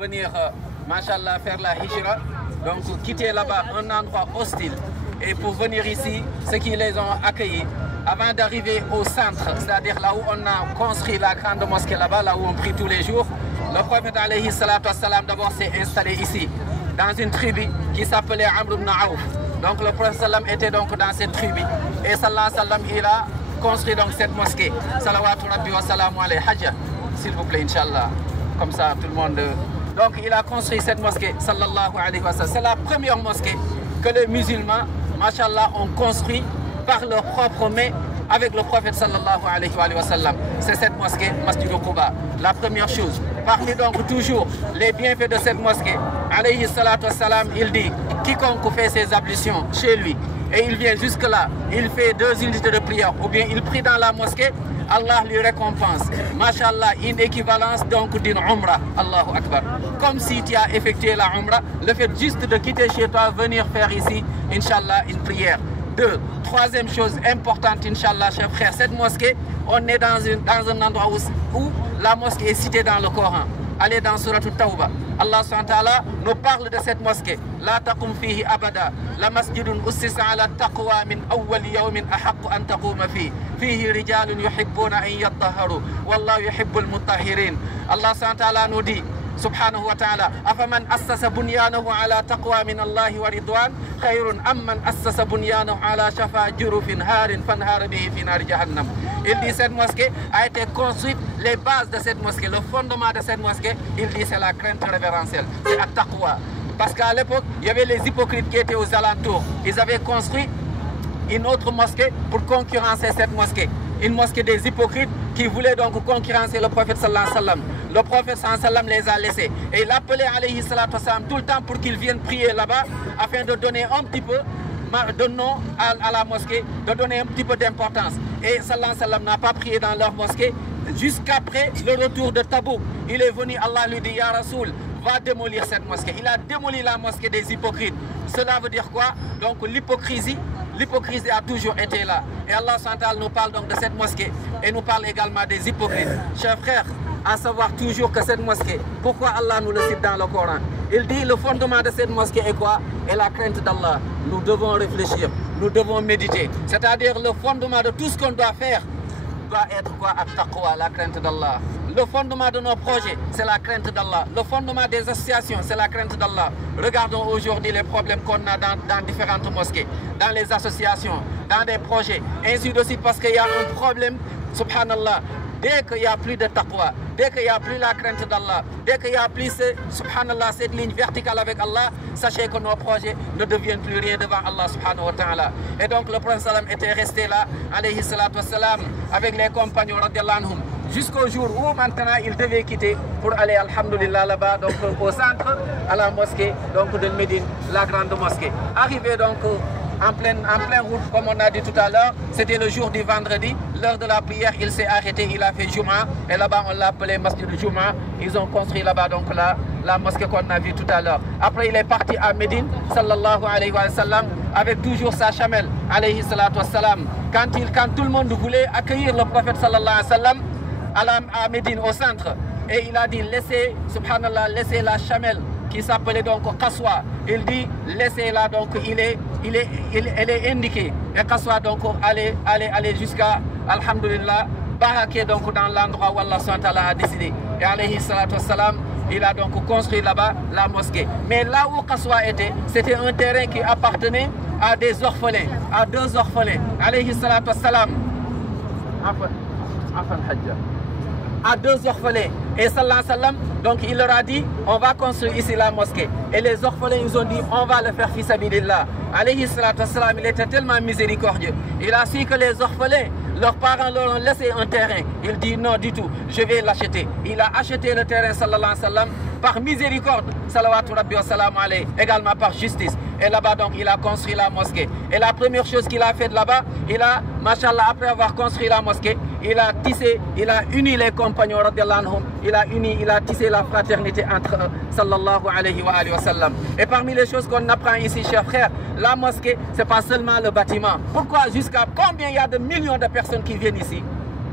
Venir, machallah, faire la hijra, donc quitter là-bas un endroit hostile et pour venir ici, ceux qui les ont accueillis, avant d'arriver au centre, c'est-à-dire là où on a construit la grande mosquée là-bas, là où on prie tous les jours, le prophète alayhi salatu wassalam d'abord s'est installé ici, dans une tribu qui s'appelait Amr ibn Auf. Donc le prophète sallam était donc dans cette tribu et sallallahu sallam il a construit donc cette mosquée. Salawatu rabbi wa salamu alayhi hajja, s'il vous plaît, Inch'Allah. Comme ça, tout le monde. Donc il a construit cette mosquée, sallallahu alayhi wa sallam. C'est la première mosquée que les musulmans, machallah, ont construit par leurs propres mains avec le prophète sallallahu alayhi wa sallam. C'est cette mosquée, Masjid al-Quba. La première chose. Parmi donc toujours les bienfaits de cette mosquée, alayhi salatu wassalam, il dit, quiconque fait ses ablutions chez lui et il vient jusque là, il fait 2 unités de prière ou bien il prie dans la mosquée, Allah lui récompense, mashallah, une équivalence donc d'une umrah, Allahu Akbar. Comme si tu as effectué la umrah, le fait juste de quitter chez toi, venir faire ici, Inch'Allah, une prière. 2. Troisième chose importante, Inch'Allah, chers frères, cette mosquée, on est dans un endroit où la mosquée est citée dans le Coran. Allez dans Surat Tawbah. Allah SWT nous parle de cette mosquée. La taqum fihi abada. La masjidun ussisa ala taqwa min awwal yawmin ahaqqu an taquma fihi. Fihi rijalun yuhibbuna an yattaharu. Wallahu yuhibbul mutahhirin. Allah SWT nous dit, subhanahu wa ta'ala, afaman assasa bunyanahu ala taqwa min Allah wa ridwan khayrun amman assasa bunyanahu ala shafa jurufin harin fanhara bihi fi nar jahannam. Il dit cette mosquée a été construite, les bases de cette mosquée, le fondement de cette mosquée, il dit c'est la crainte révérentielle, c'est la taqwa. Parce qu'à l'époque, il y avait les hypocrites qui étaient aux alentours. Ils avaient construit une autre mosquée pour concurrencer cette mosquée. Une mosquée des hypocrites qui voulaient donc concurrencer le prophète sallallahu alayhi wa sallam. Le prophète sallallahu alayhi wa sallam les a laissés. Et il appelait alayhi salatu wa sallam tout le temps pour qu'ils viennent prier là-bas afin de donner un petit peu de nom à la mosquée, de donner un petit peu d'importance. Et sallallahu alayhi wa sallam n'a pas prié dans leur mosquée jusqu'après le retour de Tabouk. Il est venu, Allah lui dit, Ya Rasoul, va démolir cette mosquée. Il a démoli la mosquée des hypocrites. Cela veut dire quoi? Donc l'hypocrisie a toujours été là. Et Allah SWT nous parle donc de cette mosquée et nous parle également des hypocrites. Chers frères, à savoir toujours que cette mosquée, pourquoi Allah nous le cite dans le Coran? Il dit le fondement de cette mosquée est quoi? Et la crainte d'Allah. Nous devons réfléchir, nous devons méditer. C'est-à-dire le fondement de tout ce qu'on doit faire doit être quoi? At-taqwa, la crainte d'Allah. Le fondement de nos projets, c'est la crainte d'Allah. Le fondement des associations, c'est la crainte d'Allah. Regardons aujourd'hui les problèmes qu'on a dans différentes mosquées, dans les associations, dans des projets, ainsi de suite, parce qu'il y a un problème, subhanallah. Dès qu'il n'y a plus de taqwa, dès qu'il n'y a plus la crainte d'Allah, dès qu'il n'y a plus, subhanallah, cette ligne verticale avec Allah, sachez que nos projets ne deviennent plus rien devant Allah subhanahu wa ta'ala. Et donc le prophète sallam était resté là, alayhi salatu wassalam, avec les compagnons radiallahu anhum, jusqu'au jour où maintenant il devait quitter pour aller, alhamdulillah, là-bas, donc au centre, à la mosquée donc de Médine, la grande mosquée. Arrivé donc en pleine route, comme on a dit tout à l'heure, c'était le jour du vendredi, l'heure de la prière, il s'est arrêté, il a fait Juma, et là-bas on l'a appelé Masjid Juma. Ils ont construit là-bas donc la mosquée qu'on a vue tout à l'heure. Après il est parti à Médine, sallallahu alayhi wa sallam, avec toujours sa chamelle, alayhi salatu wa sallam. Quand tout le monde voulait accueillir le prophète sallallahu alayhi wa sallam à Médine, au centre, et il a dit laissez, subhanallah, laissez la chamelle qui s'appelait donc Qaswa. Il dit laissez-la, donc elle est indiquée. Et Qaswa donc allez jusqu'à, alhamdulillah, baraquer donc dans l'endroit où Allah a décidé. Et alayhi salatu wassalam, il a donc construit là-bas la mosquée. Mais là où Qaswa était, c'était un terrain qui appartenait à des orphelins, à 2 orphelins. Alayhi salatu wassalam, à 2 orphelins. Et sallallahu alayhi wa sallam, donc il leur a dit, on va construire ici la mosquée. Et les orphelins, ils ont dit, on va le faire fi sabilillah. Alayhi salatu wassalam, il était tellement miséricordieux. Il a su que les orphelins, leurs parents leur ont laissé un terrain. Il dit, non du tout, je vais l'acheter. Il a acheté le terrain, sallallahu alayhi wa sallam, par miséricorde, salawatu rabbi wa salam alayhi, également par justice. Et là-bas, donc, il a construit la mosquée. Et la première chose qu'il a fait là-bas, il a, machallah, après avoir construit la mosquée, il a tissé, il a uni les compagnons, radiallahu anhum, il a tissé la fraternité entre eux, sallallahu alayhi wa sallam. Et parmi les choses qu'on apprend ici, chers frères, la mosquée, ce n'est pas seulement le bâtiment. Pourquoi? Jusqu'à combien il y a de millions de personnes qui viennent ici?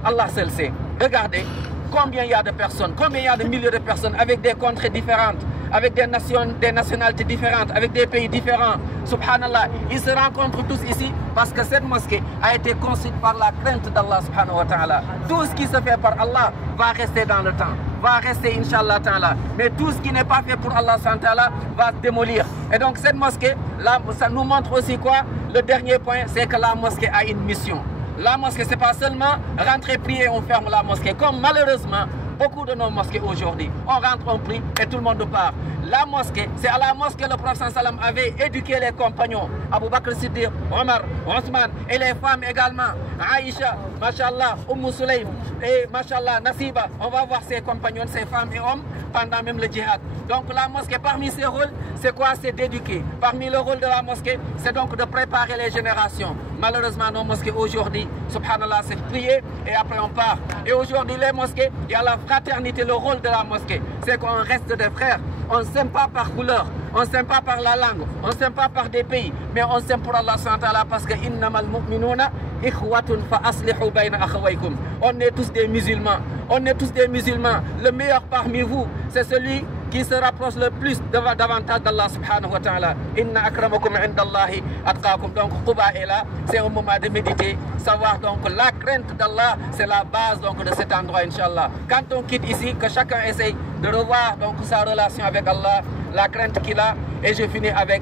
Allah seul sait. Regardez, Combien il y a de personnes, combien il y a de milliers de personnes avec des contrées différentes, avec des nationalités différentes, avec des pays différents. Subhanallah, ils se rencontrent tous ici parce que cette mosquée a été construite par la crainte d'Allah subhanahu wa ta'ala. Tout ce qui se fait par Allah va rester dans le temps, va rester Inch'Allah ta'ala. Mais tout ce qui n'est pas fait pour Allah subhanahu wa ta'ala va se démolir. Et donc cette mosquée, là, ça nous montre aussi quoi? Le dernier point, c'est que la mosquée a une mission. La mosquée, ce n'est pas seulement rentrer, prier, on ferme la mosquée. Comme malheureusement, beaucoup de nos mosquées aujourd'hui, on rentre, on prie et tout le monde part. La mosquée, c'est à la mosquée que le prophète sallam avait éduqué les compagnons. Abu Bakr Siddiq, Omar, Othman et les femmes également. Aïcha, Mashallah, Sulaym et Mashallah, Nasiba. On va voir ces compagnons, ces femmes et hommes pendant même le djihad. Donc la mosquée, parmi ses rôles, c'est quoi? C'est d'éduquer. Parmi le rôle de la mosquée, c'est donc de préparer les générations. Malheureusement, nos mosquées aujourd'hui, subhanallah, c'est prier et après on part. Et aujourd'hui, les mosquées, il y a la fraternité, le rôle de la mosquée. C'est qu'on reste des frères. On ne s'aime pas par couleur, on ne s'aime pas par la langue, on ne s'aime pas par des pays, mais on s'aime pour Allah subhanahu wa ta'ala parce que innamal mu'minuna ikhwatun fa aslihu bayna akhawaykum. On est tous des musulmans, on est tous des musulmans. Le meilleur parmi vous, c'est celui qui se rapproche le plus davantage d'Allah subhanahu wa ta'ala. Inna akramakum indallahi atqakum. Donc Quba est là, c'est un moment de méditer, savoir donc la crainte d'Allah, c'est la base donc de cet endroit, Inch'Allah. Quand on quitte ici, que chacun essaye de revoir donc sa relation avec Allah, la crainte qu'il a. Et je finis avec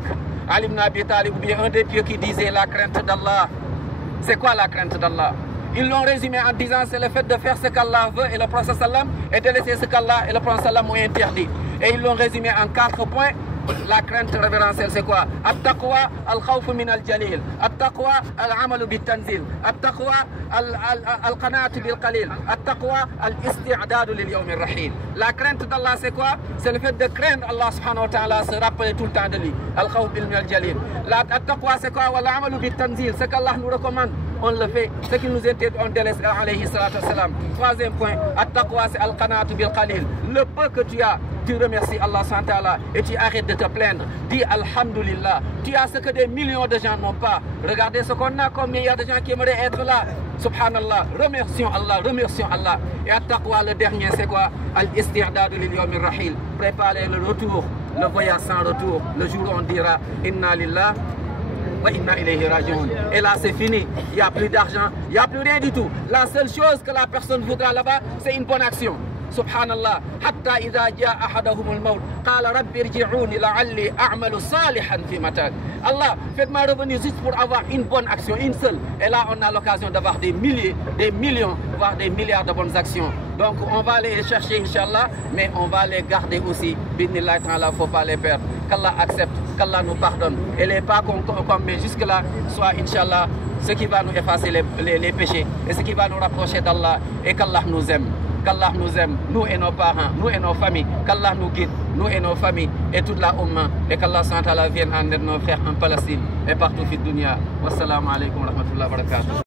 Ali ibn Abi Talib, ou bien un des pieux qui disait la crainte d'Allah. C'est quoi la crainte d'Allah? Ils l'ont résumé en disant c'est le fait de faire ce qu'Allah veut et le prophète sallam et de laisser ce qu'Allah et le prophète sallam ont interdit. Et ils l'ont résumé en 4 points. La crainte révérentielle, c'est quoi? At-taqwa, al-khawf min al-jalil. At-taqwa, al-amalu bit-tanzil. At-taqwa, al-qana'atu bil-qalil. At-taqwa, al-isti'dadu lil-yawm ar-rahil. La crainte d'Allah, c'est quoi? C'est le fait de craindre Allah subhanahu wa ta'ala, se rappeler tout le temps de lui. Al-khawf min al-jalil. At-taqwa, c'est quoi? Wal-amalu bit-tanzil. Ce qu'Allah nous recommande, on le fait. Ce qu'il nous interdit, on délaisse, alayhi salatu wassalam. 3e point, at-taqwa, c'est al-qana'atu bil-qalil. Le peu que tu as, tu remercies Allah subhanahu wa ta'ala et tu arrêtes de te plaindre. Dis Alhamdulillah. Tu as ce que des millions de gens n'ont pas. Regardez ce qu'on a, combien il y a de gens qui aimeraient être là. Subhanallah. Remercions Allah, remercions Allah. Et at-taqwa, le dernier, c'est quoi? Al-isti'dadu lil yawm ar-rahil. Préparer le retour, le voyage sans retour. Le jour où on dira Inna lillah wa inna ilayhi raji'un. Et là, c'est fini. Il n'y a plus d'argent, il n'y a plus rien du tout. La seule chose que la personne voudra là-bas, c'est une bonne action. Subhanallah, hatta idha jaa ahadahum al-maut qala rabbi irji'uni la'alli a'malu salihan fi matak. Allah, faites-moi revenir juste pour avoir une bonne action, une seule. Et là, on a l'occasion d'avoir des milliers, des millions, voire des milliards de bonnes actions. Donc, on va les chercher, Inch'Allah, mais on va les garder aussi. Bidnillah ta'ala, il ne faut pas les perdre. Qu'Allah accepte, qu'Allah nous pardonne. Et les pas qu'on met jusque-là, soit, Inch'Allah, ce qui va nous effacer les péchés et ce qui va nous rapprocher d'Allah et qu'Allah nous aime. Qu'Allah nous aime, nous et nos parents, nous et nos familles, qu'Allah nous guide, nous et nos familles et toute la Ummah, et qu'Allah vienne en aide nos frères en Palestine et partout dans le dunya. Wassalamu alaikum wa rahmatullahi wa barakatuh.